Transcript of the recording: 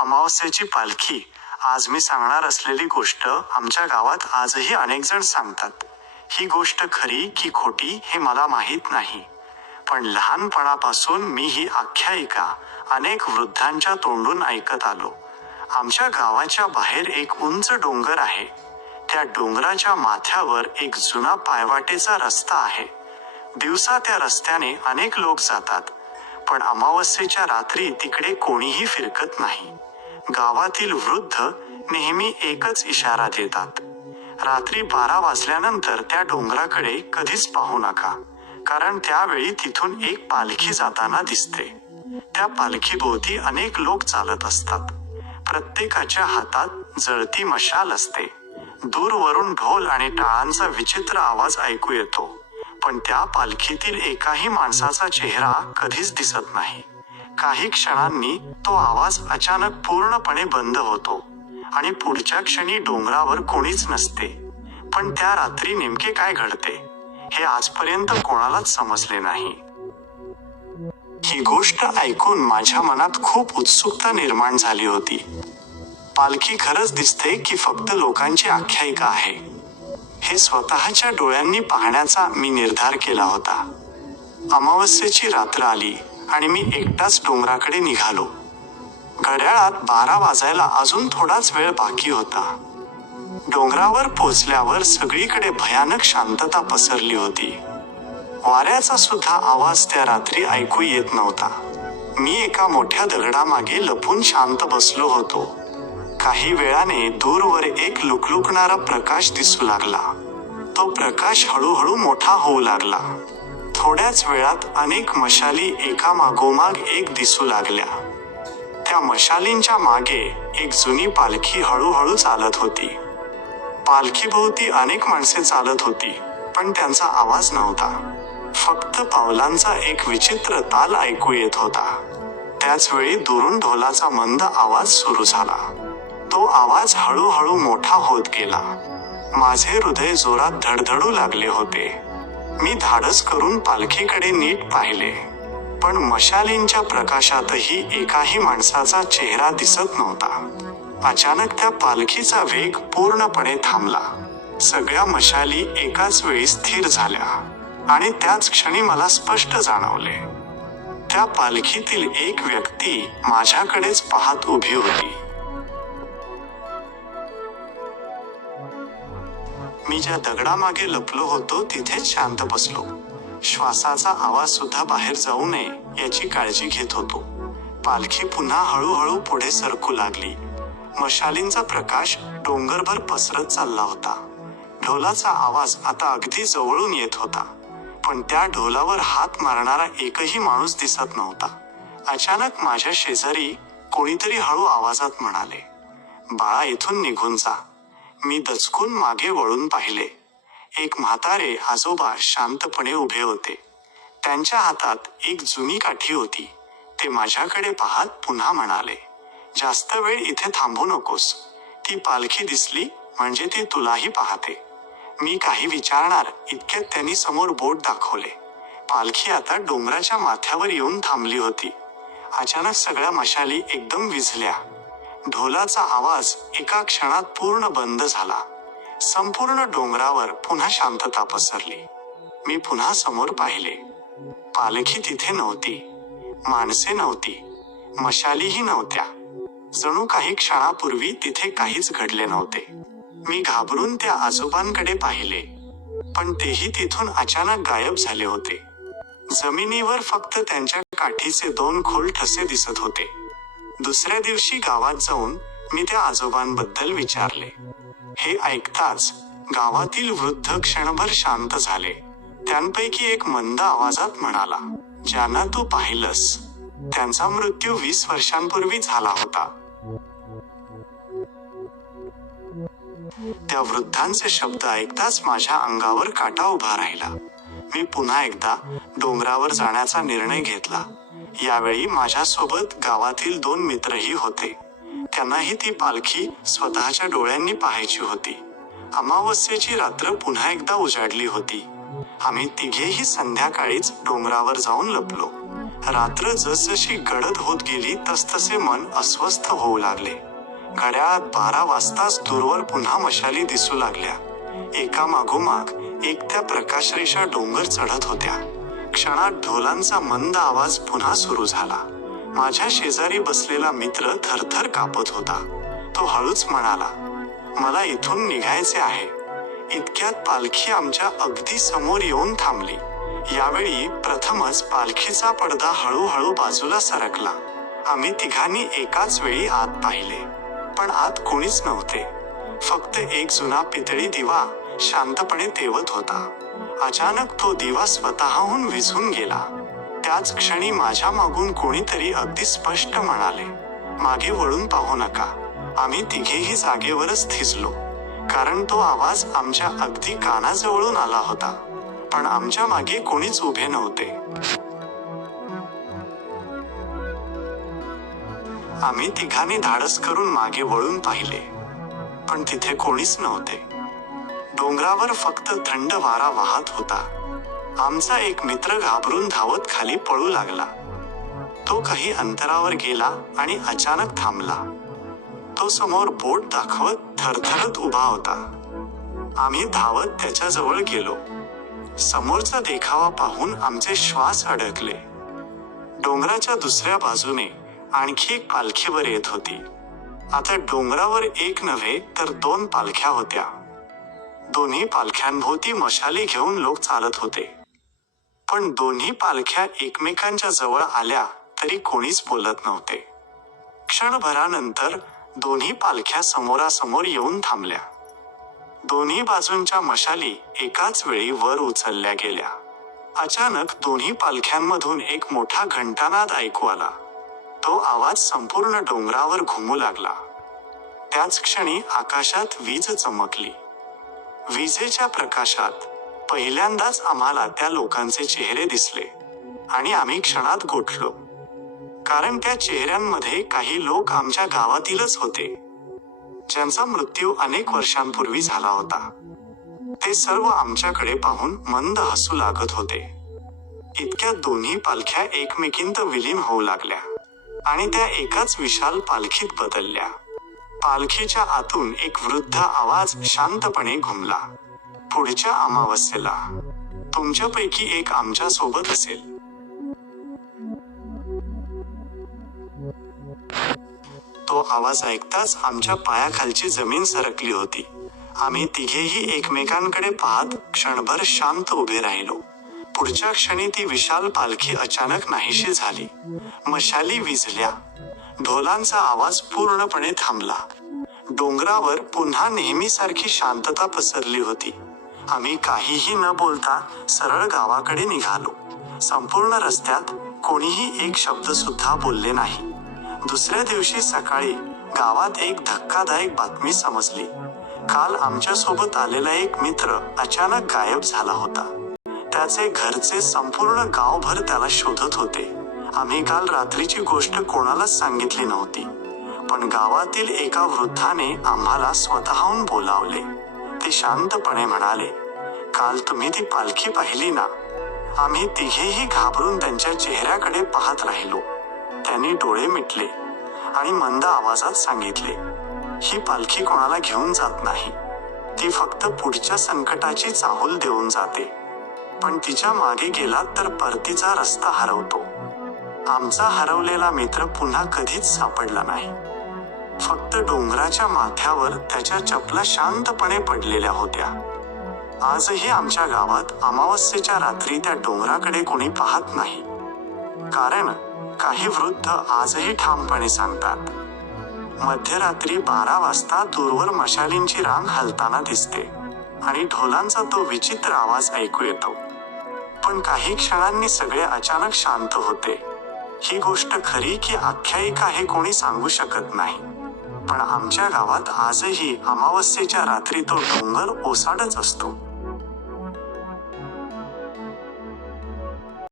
अमावस्येची पालखी. आज मी सांगणार असलेली गोष्ट आमच्या गावात आजही अनेक जण सांगतात. ही गोष्ट खरी की खोटी हे मला माहीत नाही, पण लहानपणापासून मी ही आख्यायिका अनेक वृद्धांच्या तोंडून ऐकत आलो. आमच्या गावाच्या बाहेर एक उंच डोंगर आहे. त्या डोंगराच्या माथ्यावर एक जुना पायवाटेचा रस्ता आहे. दिवसा त्या रस्त्याने अनेक लोक जातात, पण अमावस्येच्या रात्री तिकडे कोणीही फिरकत नाही. गावातील वृद्ध नेहमी एकच इशारा देतात: रात्री 12 वाजल्यानंतर त्या डोंगराकडे कधीच पाहू नका, कारण त्यावेळी तिथून एक पालखी जाताना दिसते. त्या पालखीभोवती अनेक लोक चालत असतात. प्रत्येकाच्या हातात जळती मशाल असते. दूरवरून ढोल आणि टाळांचा विचित्र आवाज ऐकू येतो, पण त्या पालखीतील एकाही माणसाचा चेहरा कधीच दिसत नाही. काही क्षणांनी तो आवाज अचानक पूर्णपणे बंद होतो आणि पुढच्या क्षणी डोंगरावर कोणीच नसते. पण त्या रात्री नेमके काय घडते हे आजपर्यंत कोणालाच समजले नाही. ही गोष्ट ऐकून माझ्या मनात खूप उत्सुकता निर्माण झाली होती. पालखी खरंच दिसते की फक्त लोकांची आख्यायिका आहे, हे स्वतःच्या डोळ्यांनी पाहण्याचा मी निर्धार केला होता. अमावस्येची रात्र आली आणि मी एकटाच डोंगराकडे निघालो. घड्याळात 12 वाजायला अजून थोडाच वेळ बाकी होता. डोंगरावर पोचल्यावर सगळीकडे भयानक शांतता पसरली होती. वाऱ्याचा सुद्धा आवाज त्या रात्री ऐकू येत नव्हता. मी एका मोठ्या दगडामागे लपून शांत बसलो होतो. काही वेळाने दूरवर एक लुकलुकणारा प्रकाश दिसू लागला. तो प्रकाश हळूहळू मोठा होऊ लागला. थोड्याच वेळात अनेक मशाली एकामागोमाग एक दिसू लागल्या. त्या मशालींच्या मागे एक जुनी पालखी हळूहळू चालत होती. पालखीभोवती अनेक माणसे चालत होती, पण त्यांचा आवाज नव्हता. फक्त पावलांचा एक विचित्र ताल ऐकू येत होता. त्याच वेळी दुरून ढोलाचा मंद आवाज सुरू झाला. तो आवाज हळूहळू मोठा होत गेला. माझे हृदय जोरात धडधडू लागले होते. मी धाडस करून पालखीकडे नीट पाहिले, पण मशालींच्या प्रकाशातही एकाही माणसाचा चेहरा दिसत नव्हता. अचानक त्या पालखीचा वेग पूर्णपणे थांबला. सगळ्या मशाली एकाच वेळी स्थिर झाल्या आणि त्याच क्षणी मला स्पष्ट जाणवले, त्या पालखीतील एक व्यक्ती माझ्याकडेच पाहत उभी होती. मी ज्या दगडामागे लपलो होतो तिथेच शांत बसलो. श्वासाचा आवाज सुद्धा बाहेर जाऊ नये याची काळजी घेत होतो. पालखी पुन्हा हळूहळू पुढे सरकू लागली. मशालींचा प्रकाश डोंगरभर पसरत चालला होता. ढोलाचा आवाज आता अगदी जवळून येत होता, पण त्या ढोलावर हात मारणारा एकही माणूस दिसत नव्हता. अचानक माझ्या शेजारी कोणीतरी हळू आवाजात म्हणाले, "बाळा, इथून निघून जा." मी दचकून मागे वळून पाहिले. एक म्हातारे आजोबा शांतपणे उभे होते. त्यांच्या हातात एक जुनी काठी होती. ते माझ्याकडे पाहत पुन्हा म्हणाले, "जास्त वेळ इथे थांबू नकोस. ती पालखी दिसली म्हणजे ती तुलाही पाहते." मी काही विचारणार इतक्यात त्यांनी समोर बोट दाखवले. पालखी आता डोंगराच्या माथ्यावर येऊन थांबली होती. अचानक सगळ्या मशाली एकदम विझल्या. ढोलाचा आवाज एका क्षणात पूर्ण बंद झाला. संपूर्ण डोंगरावर पुन्हा शांतता पसरली. मी पुन्हा समोर पाहिले. पालखी तिथे नव्हती. माणसे नव्हती. मशालीही नव्हत्या. जणू काही क्षणापूर्वी तिथे काहीच घडले नव्हते. मी घाबरून त्या आजोबांकडे पाहिले, पण तेही तिथून अचानक गायब झाले होते. जमिनीवर फक्त त्यांच्या काठीचे 2 खोल ठसे दिसत होते. दुसऱ्या दिवशी गावात जाऊन मी त्या आजोबांबद्दल विचारले. हे ऐकताच गावातील वृद्ध क्षणभर शांत झाले. त्यांपैकी एक मंद आवाजात म्हणाला, "ज्यांना तू पाहिलंस त्यांचा मृत्यू 20 वर्षांपूर्वी झाला होता." त्या वृद्धांचे शब्द ऐकताच माझ्या अंगावर काटा उभा राहिला. मी पुन्हा एकदा डोंगरावर जाण्याचा निर्णय घेतला. यावेळी माझ्यासोबत गावातील 2 मित्रही होते. त्यांनाही ती पालखी स्वतःच्या डोळ्यांनी पाहायची होती. अमावस्येची रात्र पुन्हा एकदा उजाडली होती. आम्ही तिघेही संध्याकाळीच डोंगरावर जाऊन लपलो. रात्र जसजशी गडद होत गेली तसतसे मन अस्वस्थ होऊ लागले. घड्याळात 12 वाजताच दूरवर पुन्हा मशाली दिसू लागल्या. एका मागोमाग एक त्या प्रकाशरेषा डोंगर चढत होत्या. क्षणात ढोलांचा मंद आवाज पुन्हा सुरू झाला. माझ्या शेजारी बसलेला मित्र थरथर कापत होता. तो हळूच म्हणाला, मला इथून निघायचे आहे. इतक्यात पालखी आमच्या अगदी समोर येऊन थांबली. यावेळी प्रथमच पालखीचा पडदा हळूहळू बाजूला सरकला. आम्ही तिघांनी एकाच वेळी आत पाहिले, पण आत कोणीच नव्हते. फक्त एक जुना पितळी दिवा शांतपणे तेवत होता. अचानक तो दिवा स्वतःहून विझून गेला. त्याच क्षणी माझ्या मागून कोणीतरी अगदी स्पष्ट म्हणाले, मागे वळून पाहू नका. आम्ही तिघेही जागेवरच थिजलो, कारण तो आवाज आमच्या अगदी कानाजवळून आला होता, पण आमच्या मागे कोणीच उभे नव्हते. आम्ही तिघांनी धाडस करून मागे वळून पाहिले, पण तिथे कोणीच नव्हते. डोंगरावर फक्त थंड वारा वाहत होता. आमचा एक मित्र घाबरून धावत खाली पळू लागला. तो काही अंतरावर गेला आणि अचानक थांबला. तो समोर बोट दाखवत थरथरत उभा होता. आम्ही धावत त्याच्याजवळ गेलो. समोरचा देखावा पाहून आमचे श्वास अडकले. डोंगराच्या दुसऱ्या बाजूने आणखी एक पालखी वर येत होती. आता डोंगरावर एक नव्हे तर 2 पालख्या होत्या. दोन्ही पालख्यांभोवती मशाली घेऊन लोक चालत होते. पण दोन्ही पालख्या एकमेकांच्या जवळ आल्या तरी कोणीच बोलत नव्हते. क्षणभरानंतर दोन्ही पालख्या समोरासमोर येऊन थांबल्या. दोन्ही बाजूंच्या मशाली एकाच वेळी वर उचलल्या गेल्या. अचानक दोन्ही पालख्यांमधून एक मोठा घंटानाद ऐकू आला. तो आवाज संपूर्ण डोंगरावर घुमू लागला. त्याच क्षणी आकाशात वीज चमकली. विजेच्या प्रकाशात पहिल्यांदाच आम्हाला त्या लोकांचे चेहरे दिसले आणि आम्ही क्षणात गोठलो. कारण त्या चेहऱ्यांमध्ये काही लोक आमच्या गावातीलच होते, ज्यांचा मृत्यू अनेक वर्षांपूर्वी झाला होता. ते सर्व आमच्याकडे पाहून मंद हसू लागत होते. इतक्यात दोन्ही पालख्या एकमेकींत विलीन होऊ लागल्या आणि त्या एकाच विशाल पालखीत बदलल्या. पालखीच्या आतून एक वृद्ध आवाज शांतपणे घुमला, पुढच्या अमावस्येला तुमच्यापैकी एक आमच्या सोबत असेल. तो आवाज ऐकताच आमच्या पायाखालची जमीन सरकली होती. आम्ही तिघेही एकमेकांकडे पाहत क्षणभर शांत उभे राहिलो. पुढच्या क्षणी ती विशाल पालखी अचानक नाहीशी झाली. मशाली विझल्या. ढोलांचा आवाज पूर्णपणे थांबला. डोंगरावर पुन्हा नेहमीसारखी शांतता पसरली होती. आम्ही काहीही न बोलता सरळ गावाकडे निघालो. संपूर्ण रस्त्यात कोणीही एक शब्द सुद्धा बोलले नाही. दुसऱ्या दिवशी सकाळी गावात एक धक्कादायक बातमी समजली. काल आमच्या सोबत आलेला एक मित्र अचानक गायब झाला होता. त्याचे घरचे संपूर्ण गावभर त्याला शोधत होते. आम्ही काल रात्रीची गोष्ट कोणालाच सांगितली नव्हती, पण गावातील एका वृद्धाने आम्हाला स्वतःहून बोलावले. ते शांतपणे म्हणाले, काल तुम्ही ती पालखी पाहिली ना? आम्ही तिघेही घाबरून त्यांच्या चेहऱ्याकडे पाहत राहिलो. त्यांनी डोळे मिटले आणि मंद आवाजात सांगितले, ही पालखी कोणाला घेऊन जात नाही. ती फक्त पुढच्या संकटाची चाहूल देऊन जाते, पण तिच्या मागे गेलात तर परतीचा रस्ता हरवतो. आमचा हरवलेला मित्र पुन्हा कधीच सापडला नाही. फक्त डोंगराच्या माथ्यावर त्याच्या चपला शांतपणे पडलेल्या होत्या. आजही आमच्या गावात अमावस्येच्या रात्री त्या डोंगराकडे कोणी पाहत नाही, कारण काही वृद्ध आजही ठामपणे सांगतात, मध्यरात्री 12 वाजता दूरवर मशालींची रांग हलताना दिसते आणि ढोलांचा तो विचित्र आवाज ऐकू येतो. पण काही क्षणांनी सगळे अचानक शांत होते. ही गोष्ट खरी की आख्यायिका हे कोणी सांगू शकत नाही, पण आमच्या गावात आजही अमावस्येच्या रात्री तो डोंगर ओसाडच असतो.